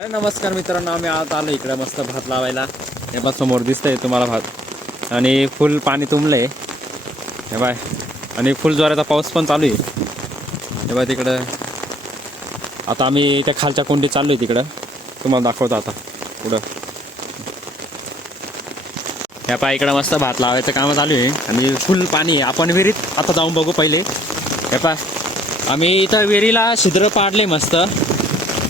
नमस्कार मित्रांनो, आम्ही आज आलो इकडे मस्त भात लावायला. हे बघ समोर दिसतंय तुम्हाला भात आणि फुल पाणी तुंबलंय हे बाय. आणि फुल जोराचा पाऊस पण चालू आहे हे बाय तिकडं. आता आम्ही त्या खालच्या कोंडीत चाललो आहे तिकडं, तुम्हाला दाखवतो आता पुढं. ह्या पाय इकडं मस्त भात लावायचं काम चालू आहे आणि फुल पाणी आहे. आपण विहिरीत आता जाऊन बघू पहिले. हे पाय आम्ही इथं विहिरीला छिद्र पाडले मस्त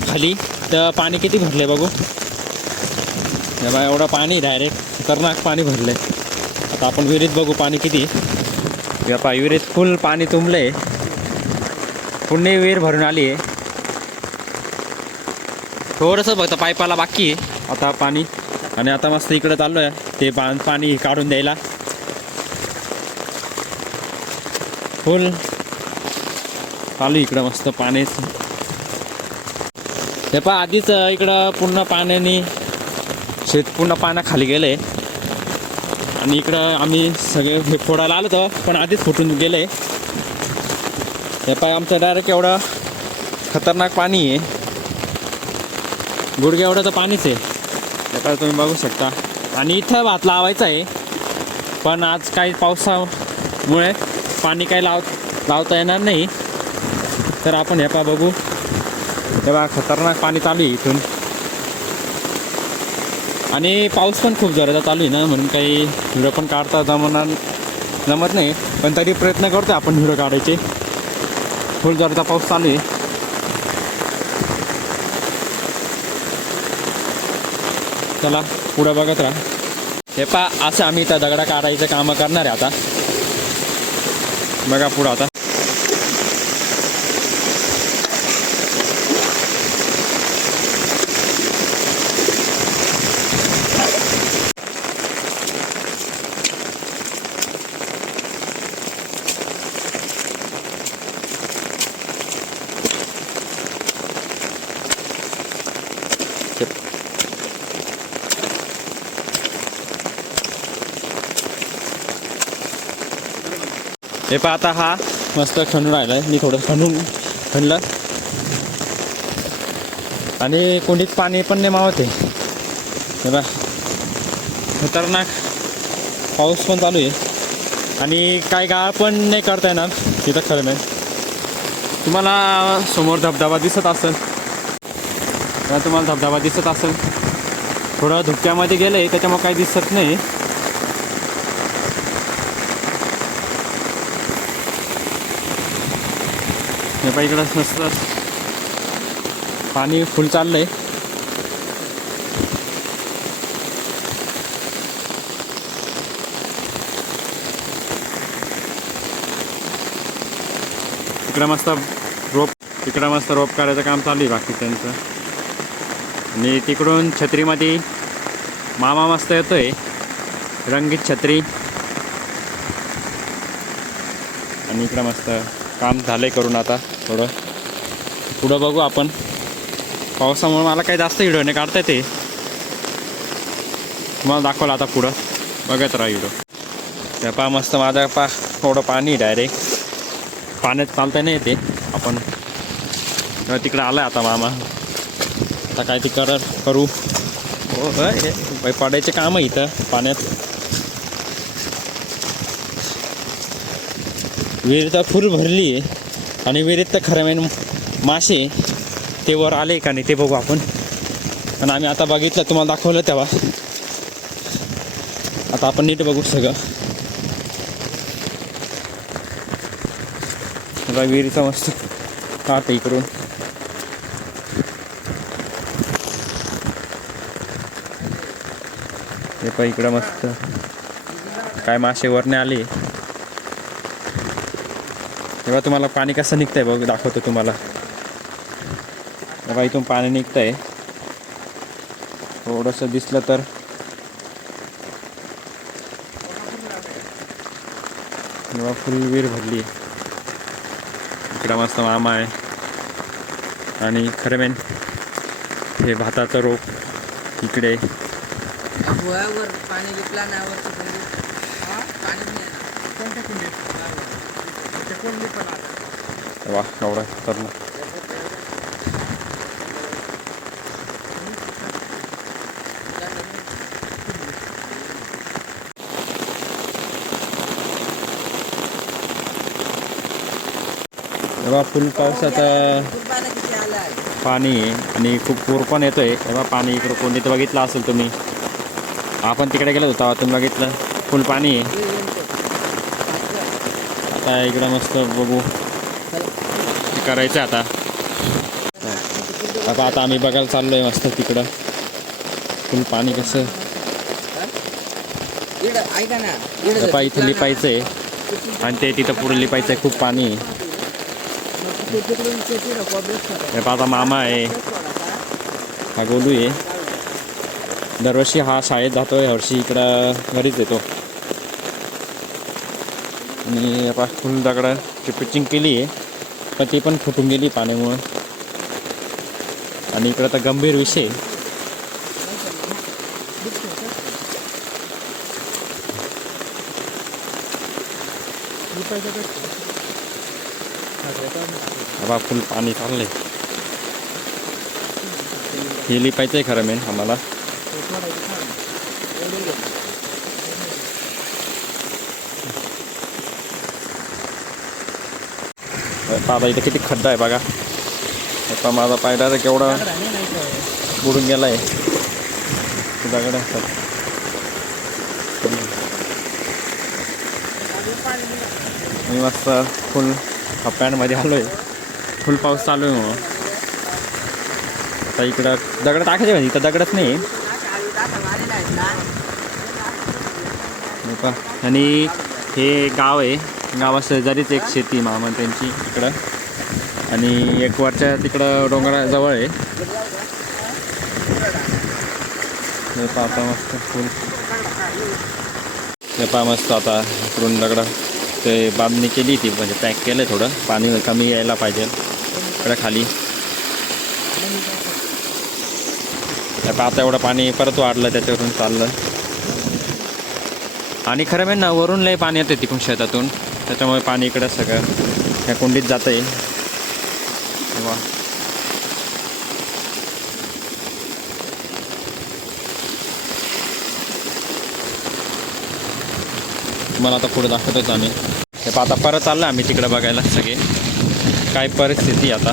खाली, तर पाणी किती भरले बघू. हे बघा एवढं पाणी डायरेक्ट खतरनाक पाणी भरले. आता आपण विहिरीत बघू पाणी किती. या पा विहिरीत फुल पाणी तुंबले, पुणे विहीर भरून आली आहे. थोडंसं फक्त पाईपाला बाकी आहे आता पाणी. आणि आता मस्त इकडं चाललो आहे ते पाणी काढून द्यायला. फुल चालू इकडं मस्त पाण्याचं. हे पहा आधीच इकडं पूर्ण पाण्याने शेत पूर्ण पाण्याखाली गेलं आहे. आणि इकडं आम्ही सगळे हे फोडायला आलो होतो पण आधीच फुटून गेले. हे पाय आमचं डायरेक्ट एवढं खतरनाक पाणी आहे, गुडघ्या एवढं तर पाणीच आहे. हे पाय तुम्ही बघू शकता. आणि इथं भात लावायचं आहे पण आज काही पावसामुळे पाणी काही लावता येणार नाही. तर आपण हे पा बघू. तेव्हा खतरनाक पाणी चालू आहे इथून आणि पाऊस पण खूप जोराचा चालू आहे ना, म्हणून काही व्हिडिओ पण काढता जमत नाही. पण तरी प्रयत्न करतो आपण व्हिडिओ काढायचे. फुल जोराचा पाऊस चालू आहे. चला पुढं बघत राहा. हे पा असं आम्ही त्या दगडा काढायचं कामं करणार आहे आता. बघा पुढं आता. हे पहा आता हा मस्त खणून राहिला आहे. मी थोडं खणलं आणि कोंडीत पाणी पण नाही मावत आहे. हे बघा खतरनाक पाऊस पण चालू आहे आणि काय गाळ पण नाही करता येणार तिथं. खरं नाही, तुम्हाला समोर धबधबा दिसत असेल, तुम्हाला धबधबा दिसत असेल. थोडं धुक्यामध्ये गेलं आहे त्याच्यामुळे काही दिसत नाही. हे पाय इकडं मस्त पाणी फुल चाललंय. इकडं मस्त रोप करायचं काम चालू आहे बाकीच्यांचं. आणि तिकडून छत्रीमध्ये मामा मस्त येतोय, रंगीत छत्री. आणि इकडं मस्त काम झालंय करून. आता थोडं पुढं बघू आपण. पावसामुळे मला काही जास्त व्हिडिओ नाही काढता येते, तुम्हाला दाखवलं आता पुढं. बघत राहा व्हिडिओ. त्या पा मस्त माझा थोडं पाणी डायरेक्ट पाण्यात चालता नाही येते. आपण तिकडं आलं आहे आता मामा. आता काय ते करू. हो हे पडायचे काम आहे इथं पाण्यात. विहीर तर फुल भरली आहे आणि विहिरीत तर खरं मेन मासे ते वर आले का नाही ते बघू आपण. पण आम्ही आता बघितलं, तुम्हाला दाखवलं तेव्हा. आता आपण नीट बघू सगळं. विहिरीचं मस्त काट इकडून. हे पण इकडं मस्त काय मासे वरने आले. तेव्हा तुम्हाला पाणी कसं निघतंय बघ दाखवतो तुम्हाला. तेव्हा इथून पाणी निघतंय. थोडंसं दिसलं तर तेव्हा फुल विहीर भरली. इकडं मस्त मामा आहे. आणि खरं मेन हे भाताचं रोप इकडे. पाणी विकला ना वा एवढा खतरनाक. तेव्हा फुल पावसाचं पाणी आहे आणि खूप पूर पण येतोय. तेव्हा पाणी इकडं कोणी तर बघितलं असेल तुम्ही, आपण तिकडे गेलो होतो तुम्ही बघितलं, फुल पाणी आहे. आता इकडं मस्त बघू करायचं आता. आता आम्ही बघायला चाललोय मस्त तिकडं फुल पाणी कसं. इथं लिपायचं आहे आणि ते तिथं पुढे लिपायचं आहे. खूप पाणी आहे. आता मामा आहे, हा गोलू आहे. दरवर्षी हा शाळेत जातोय, ह्यावर्षी इकडं घरीच येतो. आणि आता फुल दगडाची पिचिंग केली आहे, पण ती पण फुटून गेली पाण्यामुळं. आणि इकडं तर गंभीर विषय. बाबा फुल पाणी चाललंय. हे लिपायचं आहे खरं मेन आम्हाला. आता इथे किती खड्डा आहे बघा. आता माझा पाय डायरेक्ट केवढा बुडून गेलाय दगड. मी मस्त फुल पॅन्टमध्ये आलोय. फुल पाऊस चालू आहे मग. आता इकडं दगड टाकायचे म्हणजे इथं दगडच नाही. आणि हे गाव आहे, गावा शेजारीच एक शेती मामा त्यांची इकडं. आणि एक वरच्या तिकडं डोंगराजवळ आहे. हे पाहता मस्त फुल. हे पहा मस्त आता इकडून दगड ते बांधणी केली ती, म्हणजे पॅक केलं थोडं पाणी कमी यायला पाहिजे इकडं खाली. आता एवढं पाणी परत वाढलं, त्याच्यावरून चाललं. आणि खरं म्हणजे ना वरून लय पाणी येते तिकडून शेतातून, त्याच्यामुळे पाणी इकडं सगळं ह्या कुंडीत जातं आहे. तुम्हाला आता पुढे दाखवतोच आम्ही. हे आता परत चाललं आम्ही तिकडं बघायला सगळे काय परिस्थिती आता.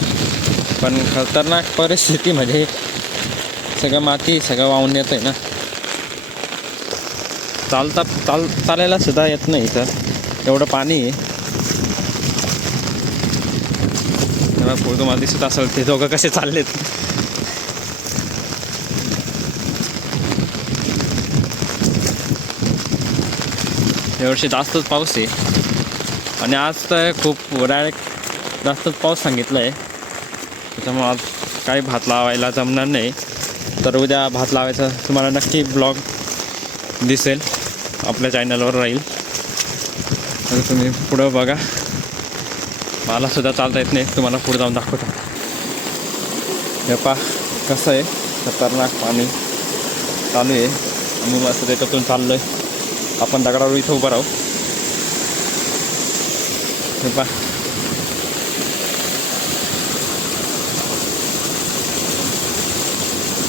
पण खतरनाक परिस्थिती म्हणजे सगळं माती सगळं वाहून येत आहे ना. चालायला सुद्धा येत नाही इथं, एवढं पाणी आहे. पुढे तुम्हाला दिसत असेल ते दोघं कसे चाललेत. यावर्षी जास्तच पाऊस आहे आणि आज तर खूप डायरेक्ट जास्तच पाऊस सांगितलं आहे. त्याच्यामुळं आज काही भात लावायला जमणार नाही. तर उद्या भात लावायचं तुम्हाला नक्की ब्लॉग दिसेल, आपल्या चॅनलवर राहील. तर तुम्ही पुढं बघा. मलासुद्धा चालता येत नाही, तुम्हाला पुढे जाऊन दाखवतो. हे पहा कसं आहे, खतरनाक पाणी चालू आहे. आम्ही मस्त त्याच्यातून चाललो आहे. आपण दगडावर इथं उभं राहू. हे पहा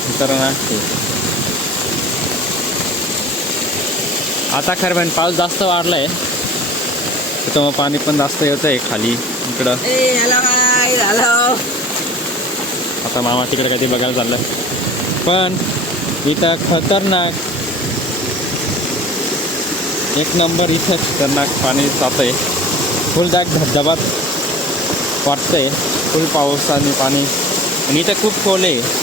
खतरनाक. आता खरं पण पाऊस जास्त वाढला आहे, त्याच्यामुळे पाणी पण जास्त येतं आहे खाली इकडं. आता मामा तिकडे कधी बघायला चाललं, पण इथं खतरनाक एक नंबर. इथं खतरनाक पाणी जातंय. फुल धबधबात वाटतंय, फुल पाऊस आणि पाणी. आणि इथं खूप खोल आहे.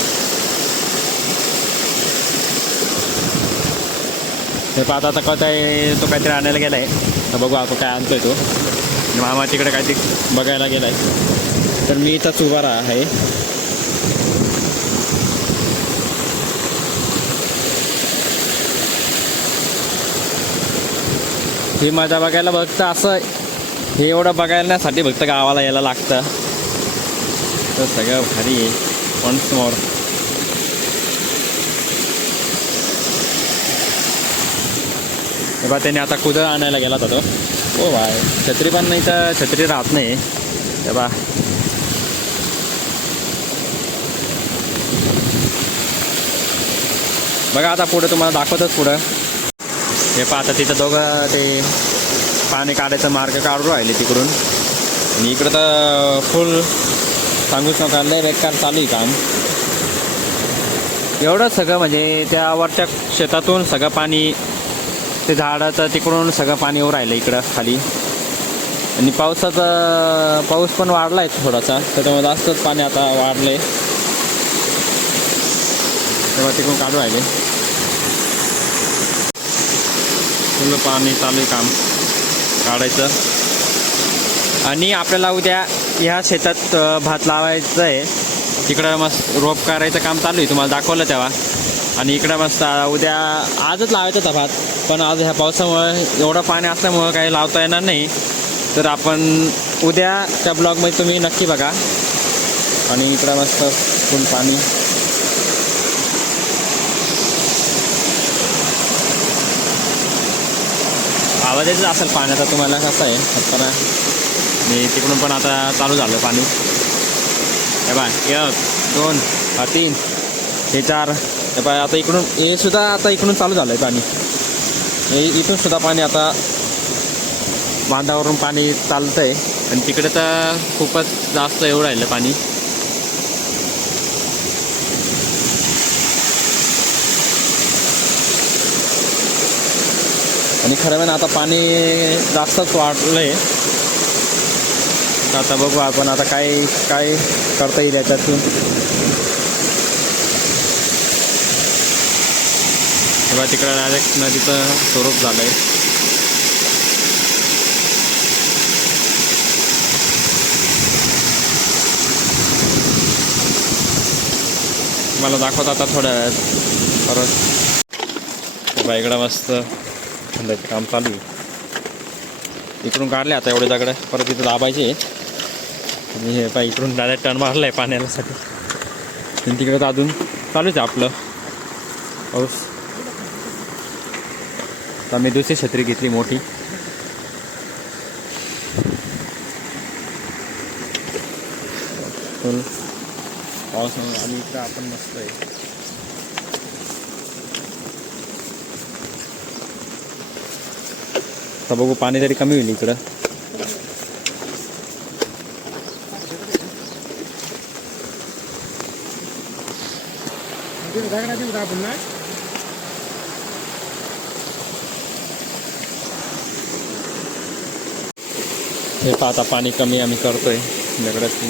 हे पाहता आता काय तो काहीतरी आणायला गेला आहे. तर बघू आपण काय आणतोय तो. मामा तिकडे काहीतरी बघायला गेला आहे, तर मी इथंच उभा आहे. हे माझ्या बघायला बघतं असं, हे एवढं बघायण्यासाठी फक्त गावाला यायला लागतं. तर सगळं भारी आहे. वन्स मोर बा त्याने आता कुदळ आणायला गेला होता तो. हो बाय, छत्री पण नाही तर छत्री राहत नाही. ते बा बघा आता पुढे तुम्हाला दाखवतच पुढं. हे पहा आता तिथं दोघं ते पाणी काढायचा मार्ग काढून राहिले तिकडून. आणि इकडं तर फुल सांगूच नका, लय बेकार चालू आहे काम. एवढं सगळं म्हणजे त्या वरच्या शेतातून सगळं पाणी, ते झाडाचं तिकडून सगळं पाणी येऊ राहिलं इकडं खाली. आणि पाऊस पण वाढला आहे थोडासा, त्याच्यामुळे जास्तच पाणी आता वाढलं आहे. तेव्हा तिकडून काढू राहिले, फुल पाणी चालू आहे काम काढायचं. आणि आपल्याला उद्या ह्या शेतात भात लावायचं आहे. तिकडं मस्त रोप करायचं काम चालू आहे, तुम्हाला दाखवलं तेव्हा. आणि इकडं मस्त उद्या आजच लावायचा होता भात, पण आज ह्या पावसामुळे एवढं पाणी असल्यामुळं काही लावता येणार नाही. तर आपण उद्याच्या ब्लॉगमध्ये तुम्ही नक्की बघा. आणि इकडं मस्त फुल पाणी. आवाज येतच असेल पाण्याचा तुम्हाला, कसं आहे आता. आणि तिकडून पण आता चालू झालं पाणी. हे बा 1 2 3 हे 4. हे बा आता इकडून हे सुद्धा आता इकडून चालू झालं आहे पाणी. हे इथून सुद्धा पाणी आता बांधावरून पाणी चालतं आहे. आणि तिकडे तर खूपच जास्त एवढं राहिलं पाणी. आणि खरं म्हणजे आता पाणी जास्तच वाढलं आहे. आता बघू आपण आता काय करता येईल याच्यातून. तेव्हा तिकडं डायरेक्ट नदीचं स्वरूप झालं आहे. मला दाखवत आता थोड्या वेळात परत. इकडं मस्त काम चालू आहे. इकडून काढले आता एवढे दगड, परत इथं दाबायचे. आणि हे पाय इकडून डायरेक्ट टर्न मारला आहे पाण्यासाठी. आणि तिकडे तर अजून चालूच आहे आपलं पाऊस. आता मी दुसरी छत्री घेतली मोठी. पाऊस आणि इकडं आपण मस्त आहे. आता बघू पाणी तरी कमी होईल इकडं. हे आता पाणी कमी आम्ही करतोय. दगडाची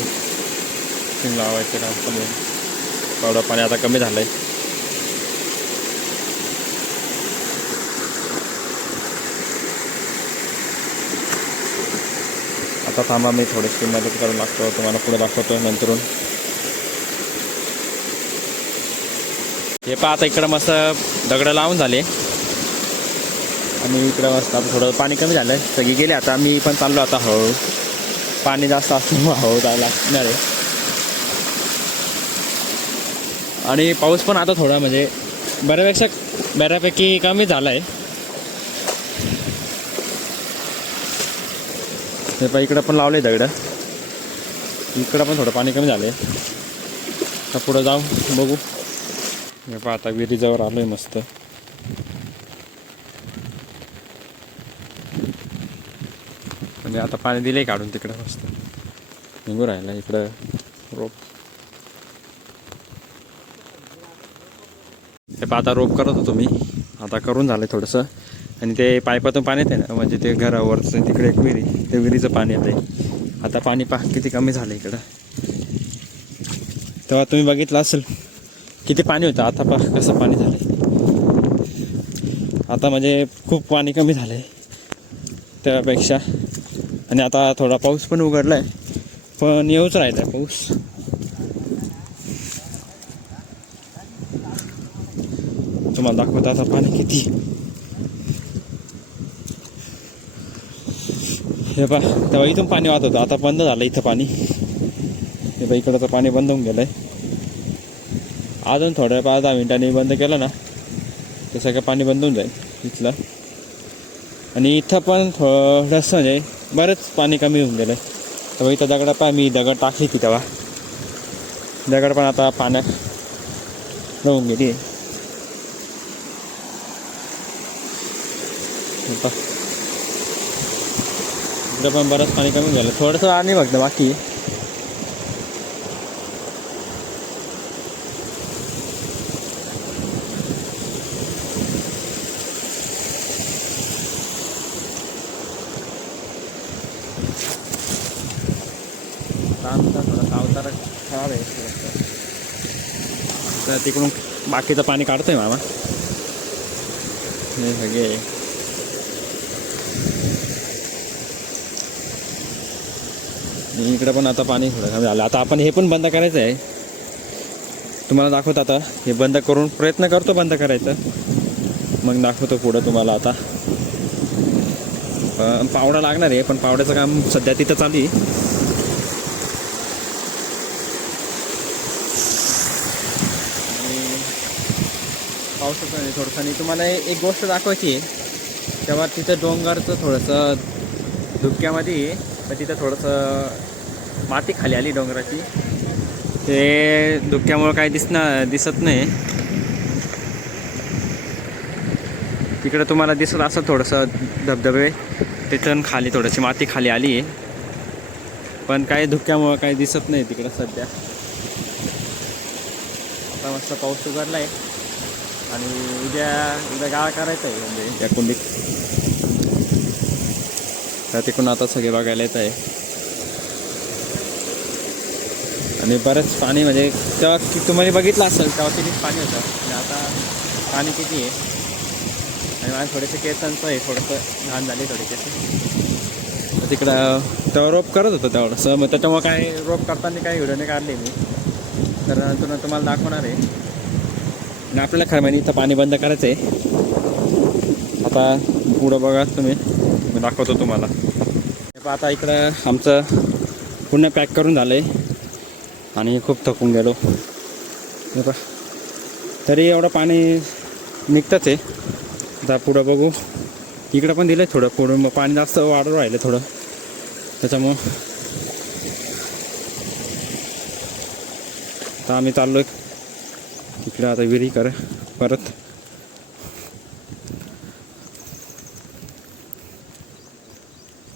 लावायचं काम कमी. एवढं पाणी आता कमी झालंय. आता थांबा, मी थोडीशी मदत करू लागतो, तुम्हाला पुढे दाखवतो नंतरून. हे पहा आता इकडं मस्त दगडं लावून झाले. आणि इकडं मस्त आता थोडं पाणी कमी झालं, सगळी गेले. आता मी पण चाललो आता हळू. पाणी जास्त असल्यामुळे हळू जायला लागणार आहे. आणि पाऊस पण आता थोडा म्हणजे बऱ्यापैकी कमी झाला आहे. हे पहा इकडं पण लावले दगडं. इकडं पण थोडं पाणी कमी झालं आहे. आता पुढं जाऊ बघू. हे पहा आता विहिरीजवळ आलो आहे मस्त. म्हणजे आता पाणी दिले काढून तिकडं मस्त निघू राहिला. इकडं रोप. हे पहा आता रोप करत होतो मी, आता करून झालं थोडंसं. आणि ते पाईपातून पाणी येते ना, म्हणजे ते घरावरचं तिकडे एक विहिरी, ते विहिरीचं पाणी येते. आता पाणी पहा किती कमी झालं इकडं. तेव्हा तुम्ही बघितलं असेल किती पाणी होतं, आता पहा कसं पाणी झालं. आता म्हणजे खूप पाणी कमी झालं आहे त्यापेक्षा. आणि आता थोडा पाऊस पण उघडला आहे, पण येऊच राहिला पाऊस. तुम्हाला दाखवतो आता पाणी किती. हे पहा तेव्हा इथून पाणी वाहत होतं, आता बंद झालं इथं पाणी. हे बघा इकडं तर पाणी बंद होऊन गेलं आहे. अजून थोड्या 5-10 मिनिटांनी बंद केलं ना, ते सगळं पाणी बंद होऊन जाईल इथलं. आणि इथं पण थोडंसं म्हणजे बरंच पाणी कमी होऊन गेलं आहे. तेव्हा इथं दगड पहा, मी दगड टाकली ती तेव्हा दगड पण आता पाण्यात राहून गेली. इकडं पण बरंच पाणी कमी झालं, थोडंसं आणि बघ बाकी. आमचा थोडा अवतार खराब आहे, तर तिकडून बाकीचं पाणी काढतोय मामा. हे सगळे इकडं पण आता पाणी थोडं कमी झालं. आता आपण हे पण बंद करायचं आहे, तुम्हाला दाखवतो. आता हे बंद करून प्रयत्न करतो बंद करायचं, मग दाखवतो पुढं तुम्हाला. आता पावडा लागणार आहे, पण पावड्याचं काम सध्या तिथं चालू आहे. पावसाचं नाही थोडंसं. आणि तुम्हाला एक गोष्ट दाखवायची आहे, तेव्हा तिथं डोंगरचं थोडंसं धुक्यामध्ये आहे, तर तिथं थोडंसं माती खाली आली डोंगराची, ते धुक्यामुळं काही दिसत नाही. तिकडं तुम्हाला दिसत असं थोडंसं धबधबे, तिथून खाली थोडीशी माती खाली आली आहे, पण काही धुक्यामुळं काही दिसत नाही तिकडं सध्या. आता मस्त पाऊस उघडला आहे आणि उद्या गाळ करायचं आहे म्हणजे या कुंडीत. त्या तिकडून आता सगळे बघायला येत आहे. आणि बरंच पाणी म्हणजे तेव्हा तुम्हाला बघितलं असेल तेव्हा किती पाणी होतं आणि आता पाणी किती आहे. आणि माझे थोडेसे केसांचं आहे, थोडंसं घाण झाली थोडी केस. तिकडं तेव्हा रोप करत होतं तेवढंसं, मग त्याच्यामुळं काय रोप करताना काही व्हिडिओने काढले मी, तर तुम्हाला दाखवणार आहे. आणि आपल्याला खरं म्हणजे इथं पाणी बंद करायचं आहे. आता पुढं बघा तुम्ही, मी दाखवतो तुम्हाला. आता इकडं आमचं पुन्हा पॅक करून झालं आहे आणि खूप थकून गेलो. तरी एवढं पाणी निघतंच आहे. आता पुढं बघू, इकडं पण दिलं आहे थोडं पुढं, मग पाणी जास्त वाढत राहिलं थोडं, त्याच्यामुळं आता आम्ही चाललो आहे इकडं आता विहिरी परत.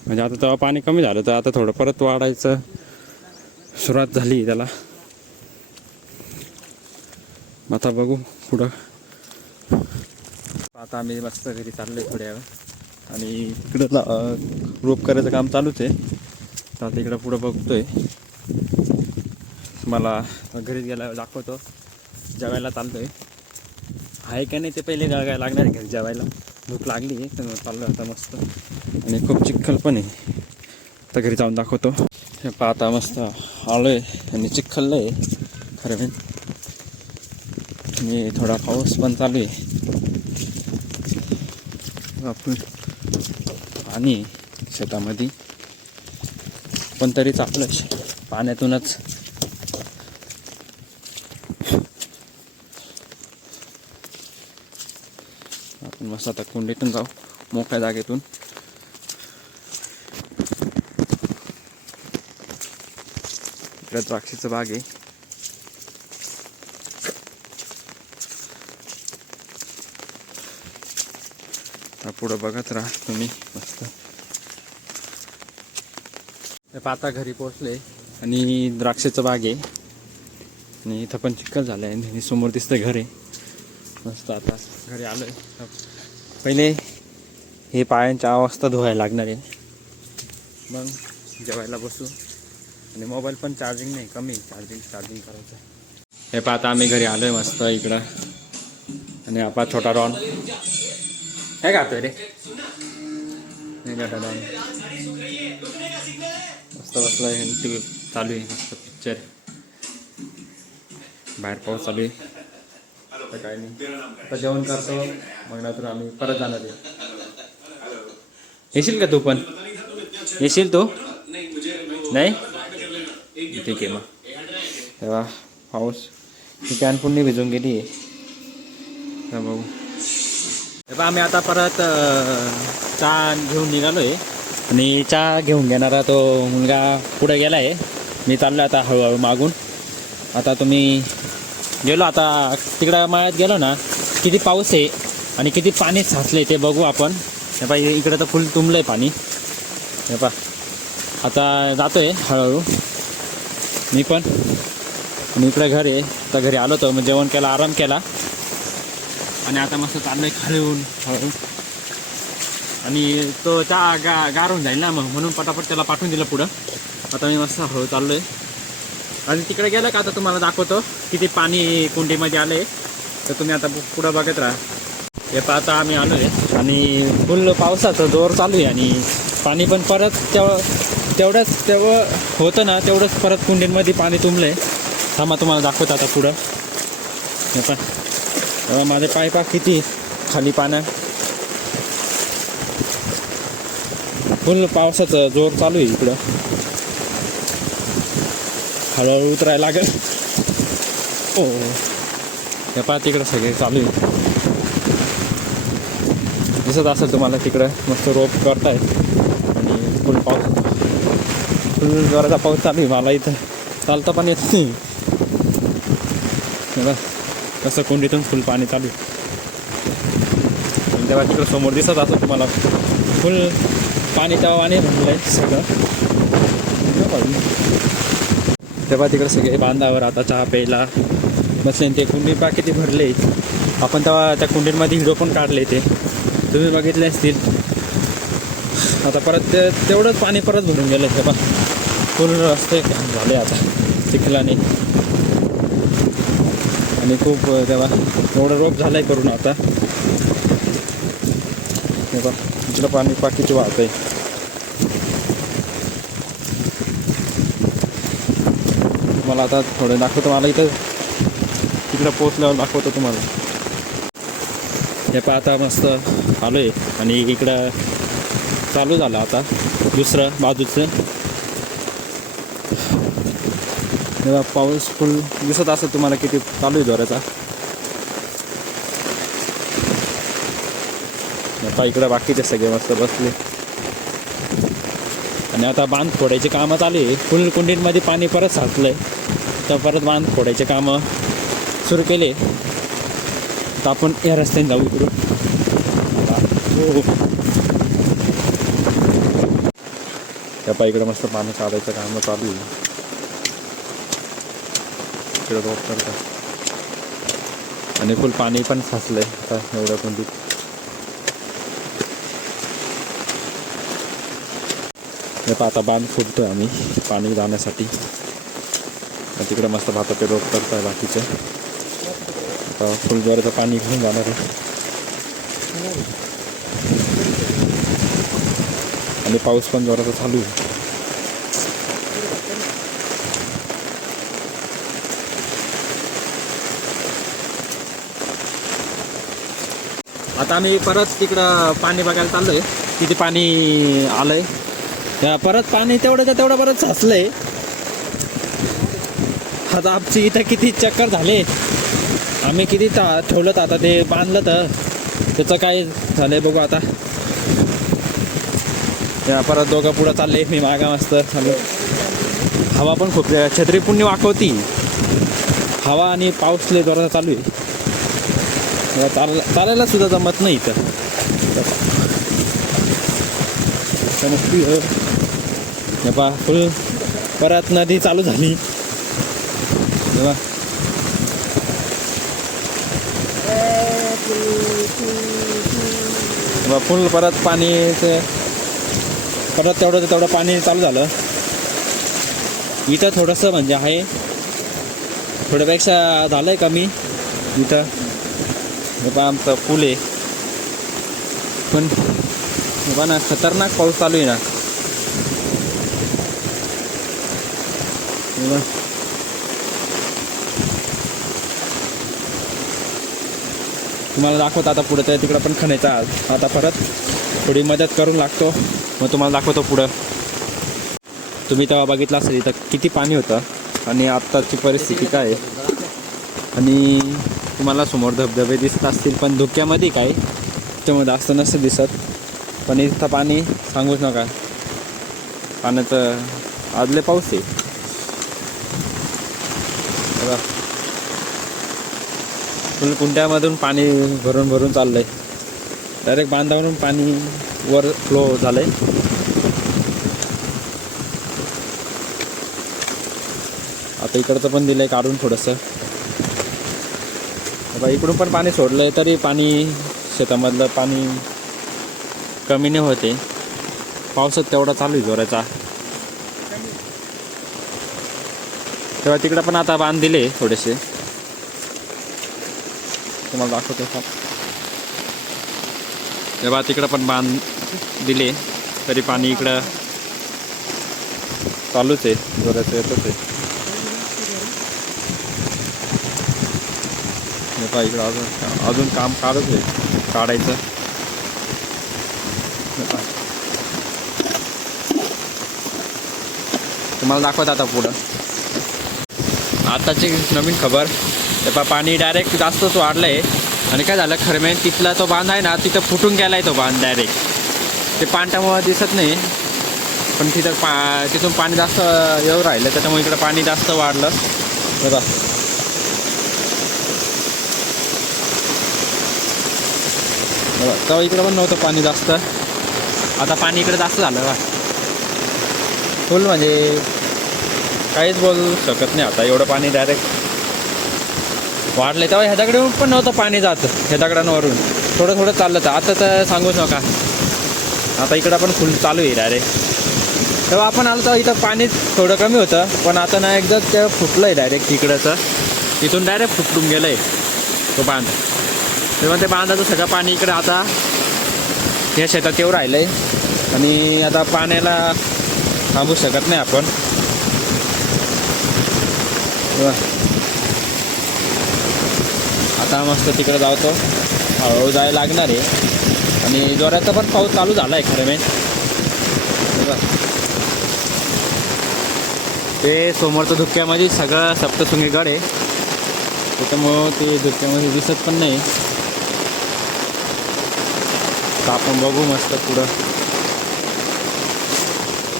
म्हणजे आता तेव्हा पाणी कमी झालं, तर आता थोडं परत वाढायचं सुरुवात झाली त्याला. आता बघू पुढं. आता आम्ही मस्त घरी चाललो आहे थोड्या वेळ, आणि इकडं रोप करायचं काम चालूच आहे. तर आता इकडं पुढं बघतोय, मला घरी गेला दाखवतो. जेवायला चाललो आहे का नाही ते पहिले बघायला लागणार आहे. घरी जेवायला भूक लागली आहे, तर चाललो आता मस्त. आणि खूप चिखल पण आहे, तर घरी जाऊन दाखवतो. हे पाहता मस्त आलो आहे आणि चिखल आहे खरं म्हणजे. आणि थोडा पाऊस पण चालू आहे, पाणी शेतामध्ये, पण तरी चाललं पाण्यातूनच. आपण मस्त आता कुंडीतून जाऊ मोकळ्या जागेतून. इकडे द्राक्षीचं बाग आहे. पुढं बघत राहा तुम्ही मस्त. आता घरी पोहोचले आणि द्राक्षाचं बाग आहे आणि इथं पण चिखल झालं आहे आणि समोर दिसतं घर आहे मस्त. आता घरी आलोय. पहिले हे पायांच्या अवस्था धुवायला लागणार आहे, मग जेवायला बसू. आणि मोबाईल पण चार्जिंग नाही, कमी चार्जिंग करायचं. हे पाहता आम्ही घरी आलोय मस्त इकडं. आणि आपला छोटा रॉन काय खातोय रे, छोटा रॉन मस्त बसला आहे. टी व्ही चालू आहे मस्त, पिक्चर. बाहेर पाऊस चालू आहे. आता काय नाही, आता जेवण करतो, मग नंतर आम्ही परत जाणार आहे. येशील का तू पण? येशील तू? नाही ठीक आहे. मग तेव्हा पाऊस ही कॅन पुन्हा भिजून गेली आहे. तर बघू. तेव्हा आम्ही आता परत चहा घेऊन निघालो आहे. आणि चहा घेऊन घेणारा तो मुलगा पुढे गेला आहे. मी चाललो आता हळूहळू मागून. आता तुम्ही गेलो, आता तिकडं मळ्यात गेलो ना, किती पाऊस आहे आणि किती पाणी साचले ते बघू आपण. हे पहा इकडं तर फुल तुंबलं आहे पाणी. हे पहा आता जातोय हळूहळू मी पण. आणि इकडे घर आहे, आता घरी आलो होतो, मग जेवण केला, आराम केला आणि आता मस्त चाललोय खाली येऊन हळू. आणि तो गार होऊन जाईल ना, मग म्हणून पटापट त्याला पाठवून दिलं पुढं. आता मी मस्त हळू चाललोय आणि तिकडे गेलं का आता तुम्हाला दाखवतो किती पाणी कुंडीमध्ये आले. तर तुम्ही आता पुढं बघत राहा. हे आता आम्ही आलो आहे आणि फुल पावसाचा जोर चालू आहे आणि पाणी पण परत तेवढं होतं ना, तेवढंच परत कुंडींमध्ये पाणी तुंबलं आहे. थांबा तुम्हाला दाखवतो आता पुढं. हे पण माझे पाय किती खाली पाण्या. फुल पावसाचं जोर चालू आहे इकडं. हळूहळू उतरायला लागेल. ओ हे पहा तिकडं सगळे चालू आहे. दिसत असेल तुम्हाला तिकडं मस्त रोप करताय आणि फुल जोराचा पाऊस चालू आहे. मला इथं चालता पण येत नाही. कसं कुंडीतून फुल पाणी चालू आहे. तेव्हा तिकडं समोर दिसत असेल तुम्हाला फुल पाणी तेव्हा आणि भरलं आहे सगळं. तेव्हा तिकडे सगळे बांधावर आता चहा प्यायला बसले. ते कुंडी किती भरले. आपण तेव्हा त्या कुंडींमध्ये व्हिडिओ पण काढले, ते तुम्ही बघितले असतील. आता परत तेवढंच पाणी परत भरून गेलं. तेव्हा फुल रस्ते झाले आता चिखलाने आणि खूप तेव्हा एवढं रोप झालं आहे करून. आता तेव्हा इकडं पाणी पाकीचे वाहत आहे. मला आता थोडं दाखवतो. मला इथं तिकडं पोचल्यावर दाखवतो तुम्हाला. हे पहा आता मस्त आलो आहे आणि इकडं चालू झालं आता दुसरं बाजूचं. तेव्हा पाऊस फुल दिसत असेल तुम्हाला किती चालू आहे जोराचा. पहा इकडं बाकीचे सगळे मस्त बसले आणि आता बांध फोडायचे कामं चालू आहे. फुल कुंडींमध्ये पाणी परत साचलंय, तर परत बांध फोडायचे कामं सुरू केले. तर आपण या रस्त्याने जाऊ इकडून. त्या पहा इकडं मस्त पाणी काढायचं कामं चालू आहे. इकडं रोप करतात आणि फुल पाणी पण साचलंय आता एवढ्या कुंडीत. हे पहा आता बांध फुटतोय आम्ही पाणी जाण्यासाठी. तिकडे मस्त भाताचे रोप करताय बाकीचे. फुल जोराचं पाणी घेऊन जाणार आहे आणि पाऊस पण जोराचा चालू आहे. आता आम्ही परत तिकडं पाणी बघायला चाललोय किती पाणी आलंय. परत पाणी तेवढं परत साचलंय. आता आमची इथं किती चक्कर झाले. आम्ही किती ठेवलं तर आता ते बांधलं तर त्याचं काय झालंय बघू आता. परत दोघं पुढं चालले, मी मागा मस्त चालू. हवा पण खूप छत्री पुण्य वाकवती हवा आणि पाऊस लय जोरात चालू आहे. चालायला सुद्धा जमत नाही इथं. पहा फुल परत नदी चालू झाली. फुल परत पाणी परत तेवढं पाणी चालू झालं. इथं थोडंसं म्हणजे आहे, थोड्यापेक्षा झालंय कमी इथं. पहा आमचं पूल आहे पण बघा ना, खतरनाक पाऊस चालू आहे ना. तुम्हाला दाखवतो आता पुढं. त्या तिकडं पण खणायचा आता परत थोडी मदत करून लागतो, मग तुम्हाला दाखवतो पुढं. तुम्ही तेव्हा बघितलं असेल इथं किती पाणी होतं आणि आत्ताची परिस्थिती काय आहे. आणि तुम्हाला समोर धबधबे दिसत असतील पण धुक्यामध्ये काय त्यामध्ये जास्त नसतं दिसत. पण इथं पाणी सांगूच नका, पाण्याचं आदले पाऊस आहे बघा. फुल कुंड्यामधून पाणी भरून चाललंय. डायरेक्ट बांधावरून पाणी वर फ्लो झालंय. आता इकडचं पण दिलंय काढून थोडंसं. आता इकडून पण पाणी सोडलंय तरी पाणी शेतामधलं पाणी कमी नाही होते. पावसात तेवढा चालू आहे जोराचा. तेव्हा तिकडं पण आता बांध दिले थोडेसे, तुम्हाला दाखवतो. तेव्हा तिकडं पण बांध दिले तरी पाणी इकडं चालूच आहे, जोराचं येतच आहे. इकडं अजून काम काढत आहे काढायचं. तुम्हाला दाखवत आता पुढं आताची नवीन खबर. तेव्हा पाणी डायरेक्ट जास्तच वाढलं आहे. आणि काय झालं खरमेन तिथला तो बांध आहे ना, तिथं फुटून गेला आहे तो बांध डायरेक्ट. ते पाण्यामुळं दिसत नाही, पण तिथं तिथून पाणी जास्त येऊ राहिलं, त्याच्यामुळे इकडं पाणी जास्त वाढलं बघा. तेव्हा इकडं पण नव्हतं पाणी जास्त, आता पाणी इकडं जास्त झालं बा. फुल म्हणजे काहीच बोलू शकत नाही आता, एवढं पाणी डायरेक्ट वाढलं. तेव्हा ह्या दगडावरून पण नव्हतं पाणी जात, ह्या दगडांवरून थोडं थोडं चाललं तर. आता तर सांगूच नका, आता इकडं पण फुल चालू आहे डायरेक्ट. तेव्हा आपण आलो तर इथं पाणी थोडं कमी होतं, पण आता ना एकदा ते फुटलं आहे डायरेक्ट तिकडचं, तिथून डायरेक्ट फुटून गेलं आहे तो बांध. तेव्हा ते बांधाचं सगळं पाणी इकडं आता या शेतात येऊ राहिलं आहे. आणि आता पाण्याला थांबू शकत नाही आपण. आता मस्त तिकडे जातो, हळूहळू जायला लागणार आहे. आणि जोराचा पण पाऊस चालू झाला आहे खरं मी. ते समोरचं धुक्यामध्ये सगळं सप्तशृंगी गड आहे, त्याच्यामुळं ते धुक्यामध्ये दिसत पण नाही. तर आपण बघू मस्त पुढं.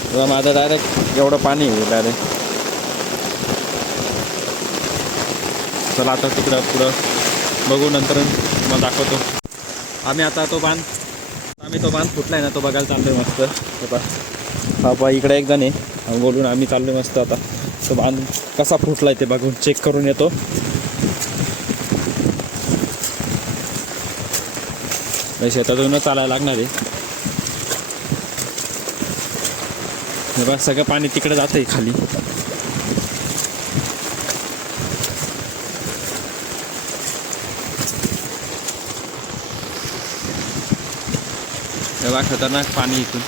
तेव्हा माझं डायरेक्ट एवढं पाणी आहे डायरेक्ट. चला आता तिकडं पुढं बघू, नंतर मग दाखवतो. आम्ही तो बांध फुटला आहे ना, तो बघायला चाललो आहे मस्त. बाबा इकडे एक जण आहे, बोलून आम्ही चाललो आहे मस्त. आता तो बांध कसा फुटला आहे ते बघून चेक करून येतो. शेतातूनच चालायला लागणार आहे. बघा सगळं पाणी तिकडे जातं आहे खाली. तेव्हा खतरनाक पाणी इथून.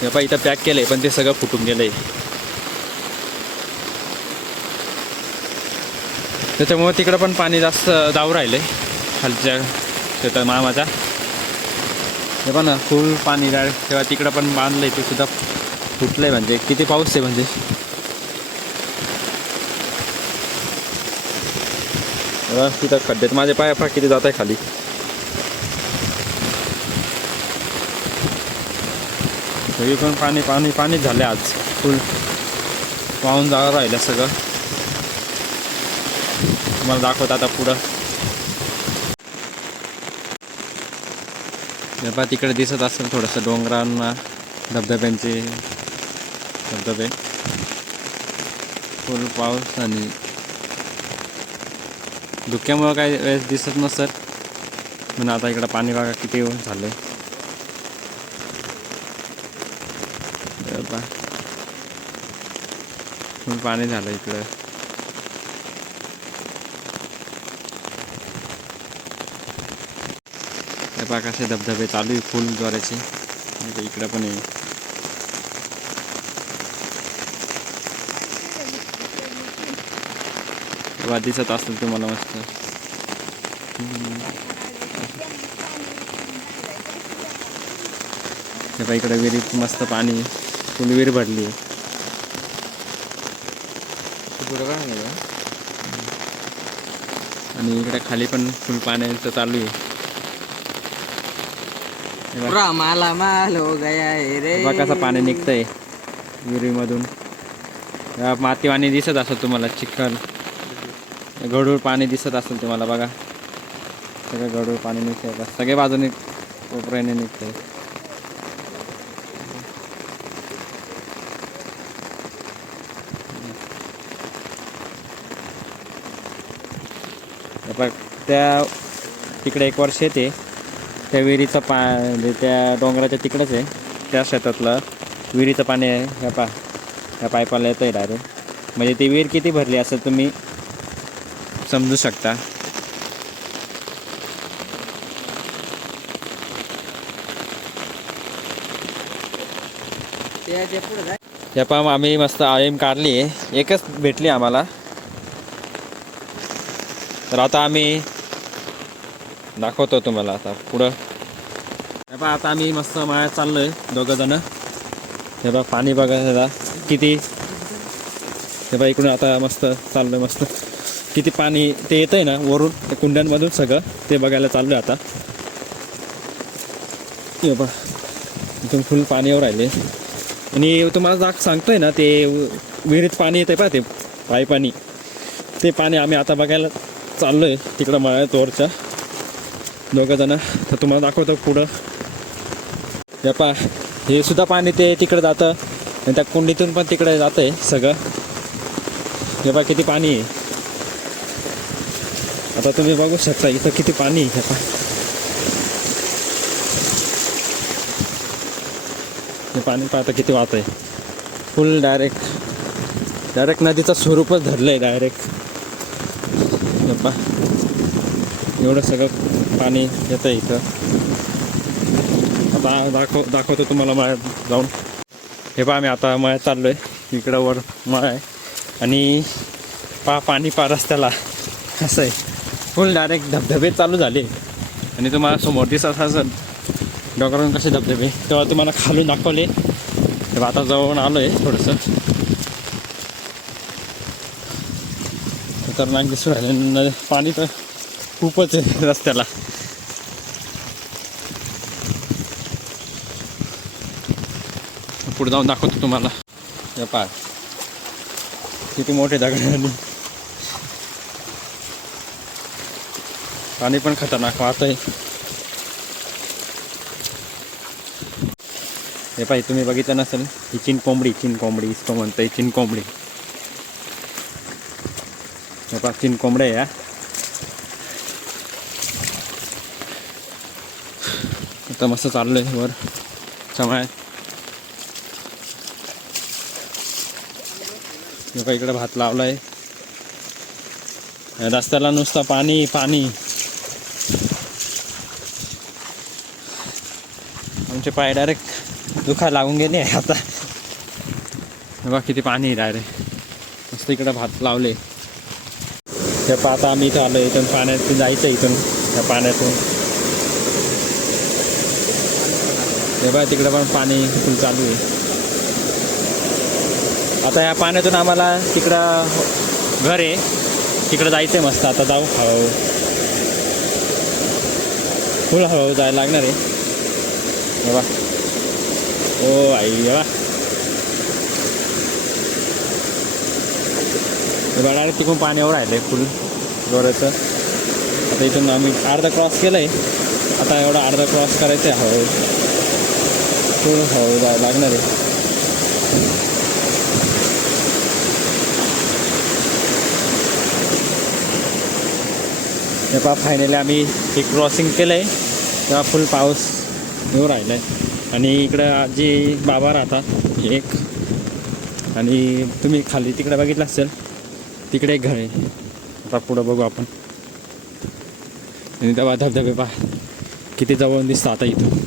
तेव्हा इथं पॅक केलंय पण ते सगळं फुटून गेलंय, त्याच्यामुळे तिकडं पण पाणी जास्त जाऊ राहिलंय खालच्या शेतात मामाच्या. हे पण ना फुल पाणी डायरेक्ट. तेव्हा तिकडं पण बांधलंय ते सुद्धा फुटलंय. म्हणजे किती पाऊस आहे म्हणजे. तिथं खड्ड्यात माझे पाय पा किती जात आहे खाली. तरी पण पाणी पाणी पाणीच झालं आज, फुल वाहून जावं राहिलं सगळं. तुम्हाला दाखवत आता पुढं. पहा तिकडे दिसत असेल थोडंसं डोंगरांना धबधब्यांचे धबधबे. फुल पाऊस आणि धुक्यामुळं काही वेळेस दिसत नसत, म्हणून आता इकडं पाणी बघा किती झालंय. फुल पाणी झालं इकडं. हे बघा कसे धबधबे चालू आहे फुल जोराचे. इकडं पण आहे. तेव्हा दिसत असेल तुम्हाला मस्त. तेव्हा इकडे विहिरीत मस्त पाणी, फुल विहीर भरली आहे. आणि इकडे खाली पण फुल पाण्याचं चालू आहे. बघा कसं पाणी निघतंय विहिरीमधून. माती पाणी दिसत असेल तुम्हाला, चिखल गढूळ पाणी दिसत असेल तुम्हाला. बघा सगळं गढूळ पाणी निघतंय, सगळ्या बाजूने कोपऱ्याने निघतंय. हे बघ त्या तिकडे एक वर्ष येते त्या विहिरीचं म्हणजे त्या डोंगराच्या तिकडेच आहे त्या शेतातलं विहिरीचं पाणी आहे. ह्या पाईपाला येतं आहे डायरेक्ट. म्हणजे ती विहीर किती भरली असं तुम्ही समजू शकता. या पहा आम्ही मस्त आळीम काढली आहे. एकच भेटली आम्हाला. तर आता आम्ही दाखवतो तुम्हाला आता पुढं. हे पहा आता आम्ही मस्त माळ्यात चाललो आहे दोघंजणं. हे बघा पाणी बघा दादा किती. हे बघा इकडून आता मस्त चाललो आहे. मस्त किती पाणी ते येतं आहे ना वरून त्या कुंड्यांमधून सगळं ते बघायला चाललो आहे आता. हे बघा इथून फुल पाणी येऊ राहिले. आणि तुम्हाला सांगतोय ना ते विहिरीत पाणी येतं पहा ते पाणी ते पाणी आम्ही आता बघायला चाललो आहे तिकडं मळ्यात वरच्या दोघंजणं. तर तुम्हाला दाखवतो पुढं. हे पहा हे सुद्धा पाणी ते तिकडं जातं आणि त्या कुंडीतून पण तिकडे जातं आहे सगळं. हे पहा किती पाणी आहे. आता तुम्ही बघू शकता इथं किती पाणी आहे. हे पाणी पाहता किती वाहत आहे. फुल डायरेक्ट नदीचं स्वरूपच धरलं आहे डायरेक्ट. हे पहा एवढं सगळं पाणी येतं आहे इथं. आता दाखवतो तुम्हाला मळ्यात जाऊन. हे पहा आम्ही आता मळ्यात चाललो आहे. इकडं वर मळा आहे आणि पाणी रस्त्याला असं आहे. फुल डायरेक्ट धबधबे चालू झाले. आणि तुम्हाला समोर दिसत असेल डोंगरावरून कसे धबधबे तेव्हा तुम्हाला खालून दाखवले. तेव्हा आता जवळ आलो आहे थोडंसं. खतरनाक दिसून राहिले. पाणी तर खूपच आहे रस्त्याला. पुढे जाऊन दाखवतो तुम्हाला. हे पहा किती मोठे दगड आणि पाणी पण खतरनाक वाहतंय. हे पाहिजे तुम्ही बघितलं नसेल ही चिनकोंबडी इसको म्हणतंय चिनकोंबडी. हे पहा चिनकोंबड्या या. आता मस्त चाललंय वर समाय. इकडे भात लावलाय. रस्त्याला नुसतं पाणी. आमचे पाय डायरेक्ट दुखायला लागून गेले आता. बघा किती पाणी डायरेक्ट. मस्त इकडे भात लावले. ते आता आम्ही इथं आलो. इथून पाण्यात जायचं इथून त्या पाण्यातून. हे बघा तिकडे पण पाणी फुल चालू आहे. आता या पाण्यातून आम्हाला तिकडं घर आहे तिकडं जायचं आहे मस्त. आता जाऊ हळूहळू फुल हळूहळू जायला लागणार आहे. बघा ओ आई बघा डायरेक्ट तिकडून पाणी एवढं राहिलं आहे फुल जोराचं. आता इथून आम्ही अर्धा क्रॉस केलं आहे. आता एवढा अर्धा क्रॉस करायचं आहे हळूहळू. फुल हळूहळू जायला लागणार आहे. हे पहा फायनली आम्ही हे क्रॉसिंग केलं आहे तेव्हा फुल पाऊस येऊ राहिला आहे. आणि इकडं आजी बाबा राहतात एक. आणि तुम्ही खाली तिकडे बघितलं असेल तिकडे एक घर आहे. आता पुढं बघू आपण. आणि तेव्हा धबधबे पहा किती जवळून दिसतं आता इथून.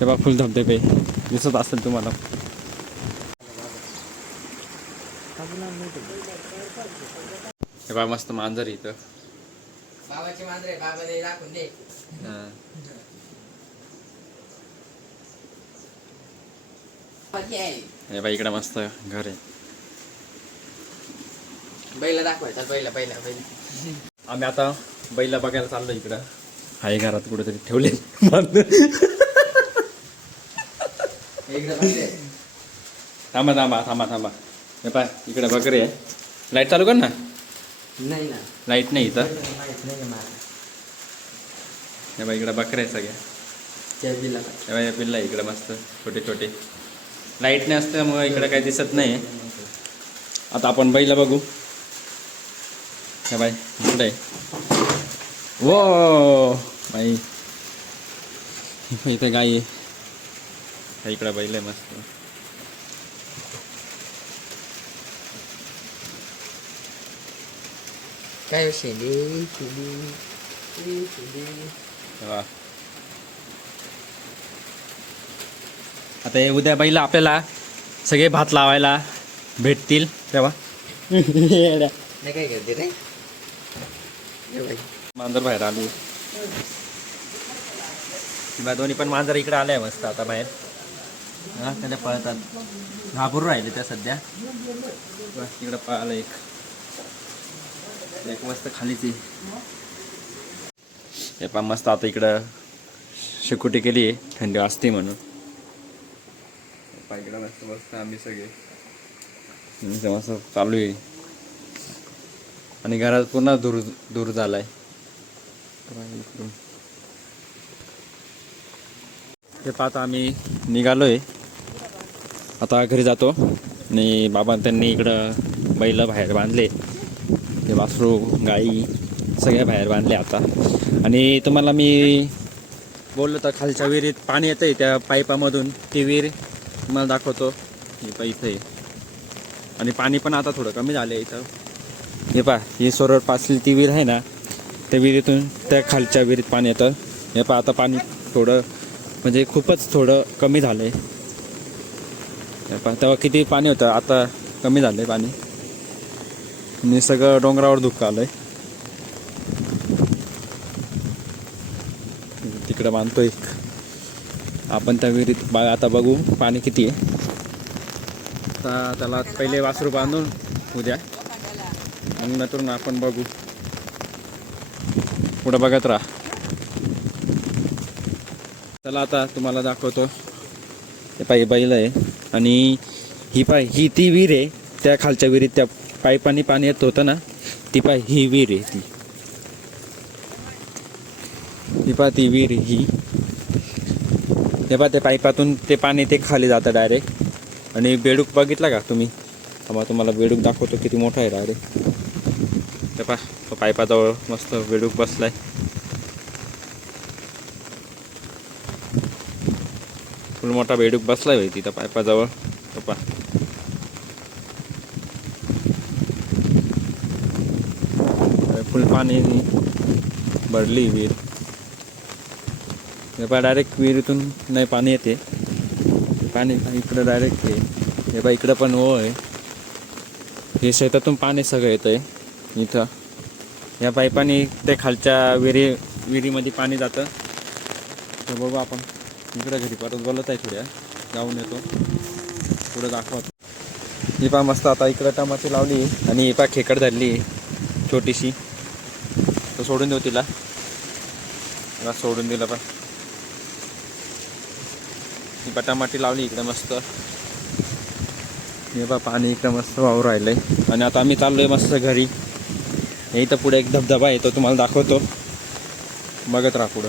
तेव्हा फुल धबधबे दिसत असेल तुम्हाला. हे बघा मस्त मांजर इथं. बाबाची मांजरे बाबाला दाखवून दे. हे बघा इकडे मस्त घर आहे. बैल दाखवायचा. बैल आम्ही आता बैला बघायला चाललो इकडं. हाय घरात कुठेतरी ठेवले. थांबा. हे पाय इकडे बकरी आहे. लाईट चालू कर ना. नाही ना लाईट नाही इथं. नाही. हे बघा इकडे बकऱ्या आहे सगळ्या. त्या बिल्ला हे बघा पिल्ला इकडे मस्त छोटे. लाईट नाही असल्यामुळे इकडे काही दिसत नाही. आता आपण बैला बघू. हे बाई इकडे वो बाई इथे गाई आहे इकडे बैल आहे मस्त काय शेली वा. आता हे उद्या बैला आपल्याला सगळे भात लावायला भेटतील तेव्हा नाही काय करते रे ये बाई. मांजर बाहेर आली किंवा दोन्ही पण मांजर इकडे आले मस्त आता बाहेर हा त्याला पळतात घाबरून राहिले त्या सध्या बस इकडं पळालं एक मस्त खालीच आहे हे पण मस्त आता इकडं शेकोटी केली आहे थंडी वाजते म्हणून इकडं मस्त मस्त आम्ही सगळे मस्त चालू आहे आणि घरात पूर्ण दूर दूर झालाय ते पाहता आम्ही निघालोय आता घरी जातो आणि बाबा त्यांनी इकडं बैल बाहेर बांधले ते वासरू गाई सगळे बाहेर बांधले आता आणि तुम्हाला मी बोललो तर खालच्या विहिरीत पाणी येतं आहे त्या पाईपामधून ती विहीर तुम्हाला दाखवतो हे इथं आहे आणि पाणी पण आता थोडं कमी झालं आहे इथं हे पहा ही सोरवर पासली ती विहीर आहे ना त्या विहिरीतून त्या खालच्या विहिरीत पाणी येतं हे पहा आता पाणी थोडं म्हणजे खूपच थोडं कमी झालं आहे हे पहा तेव्हा किती पाणी होतं आता कमी झालं आहे पाणी आणि सगळं डोंगरावर धुकं आलं आहे तिकडं बांधतोय आपण त्या विहिरीत आता बघू पाणी किती आहे आता त्याला पहिले वासरू बांधून उद्या आणि नंतर आपण बघू पुढं बघत राहा चला आता तुम्हाला दाखवतो हे पायी बैल आहे आणि ही ती विहीर आहे त्या खालच्या विहिरीत त्या पाईपानी पाणी येत होतं ना ती ही विहीर आहे ती विहीर ही ते त्या पाईपातून ते पाणी ते खाली जातं डायरेक्ट आणि बेडूक बघितला का तुम्ही तुम्हाला बेडूक दाखवतो किती मोठा आहे डायरेक्ट ते तो पाईपाजवळ मस्त बेडूक बसलाय फुल मोठा बेडूक बसलाय भाई तिथं पाईपाजवळ पप्पा फुल पाणी भरली विहीर हे डायरेक्ट विहिरीतून नाही पाणी येते पाणी इकडं डायरेक्ट हे बा इकडं पण ओ आहे हे शेतातून पाणी सगळं येतं आहे इथं या पाईपाने ते खालच्या विहिरीमध्ये पाणी जातं तर बघू आपण इकडं घरी परत बोलत आहे थोड्या जाऊन येतो पुढं दाखवत ही पा मस्त आता इकडं टमाटी लावली आणि ही पा खेकड धरली छोटीशी तर सोडून देऊ तिला सोडून दिलं पण ही टमाटी लावली इकडे मस्त हे बा पाणी इकडे मस्त वाहू राहिलंय आणि आता आम्ही चाललोय मस्त घरी इथं पुढे एक धबधबा आहे तो तुम्हाला दाखवतो बघत राहा पुढं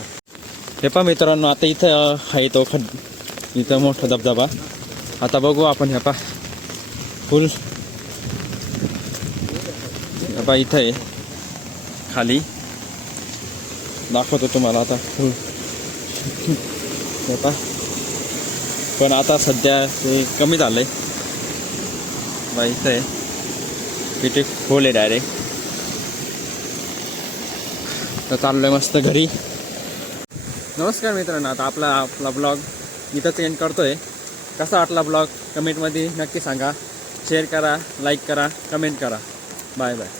हे पहा मित्रांनो आता इथं आहे तो इथं मोठा धबधबा आता बघू आपण हे पहा फुल हे पहा इथं आहे खाली दाखवतो तुम्हाला आता फुल हे पहा पण आता सध्या ते कमी झालंय बा इथं आहे तिथे खोल आहे डायरेक्ट तर चाललोय मस्त घरी नमस्कार मित्रांनो आता आपला ब्लॉग इथंच एंड करतोय कसा वाटला ब्लॉग कमेंटमध्ये नक्की सांगा शेअर करा लाईक करा कमेंट करा बाय बाय